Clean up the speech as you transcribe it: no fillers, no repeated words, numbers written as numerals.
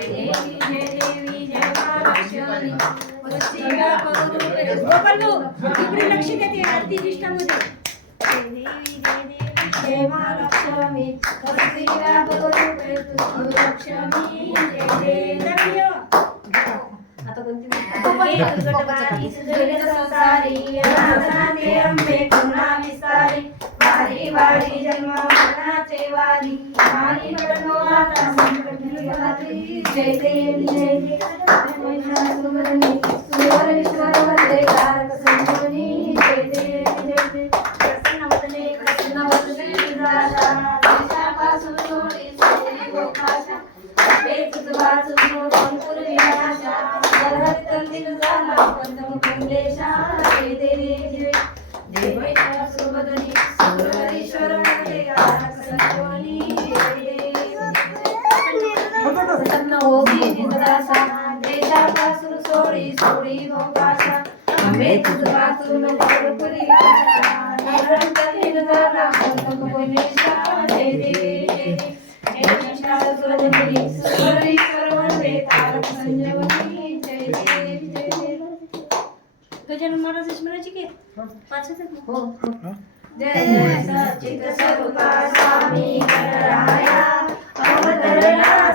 जय देवी जय महालक्ष्मी वस्तिका करुणे गोपालू इकडे लक्ष देते आरती निष्ठामध्ये जय देवी जय महालक्ष्मी वस्तिका करुणे लक्ष्मी जय देवी आता कोणती संसारी अनाथाने अंबे करुणा विस्तारी वारी वारी जन्म मरणाचे वारी वारी पडलो आता संकट निवारी जय देवी जय देवी सुमरणी सुवर विश्वर वंदे कारक संजोनी जय देवी जय देवी प्रसन्न वदने राजा देशापासून सोडी सोडी गोपाशा बेतुत वाचून अंकुर विनाशा हरहर तंदिल झाला पंतम कुंडेशा जय देवी जय देवी सुरवदनी सुरवरीश्वर वंदे कारक संजोनी जय देवी प्रसन्न होगी निदासा देशापासून सोडी सोडी गोपाशा बेतुत वाचून अंकुर विनाशा हरहर तंदिल झाला पंतम कुंडेशा जय देवी जय देवी गजानन महाराज स्मरणाची की हो जय सच्चित स्वरूपा स्वामी गणराया अवतरला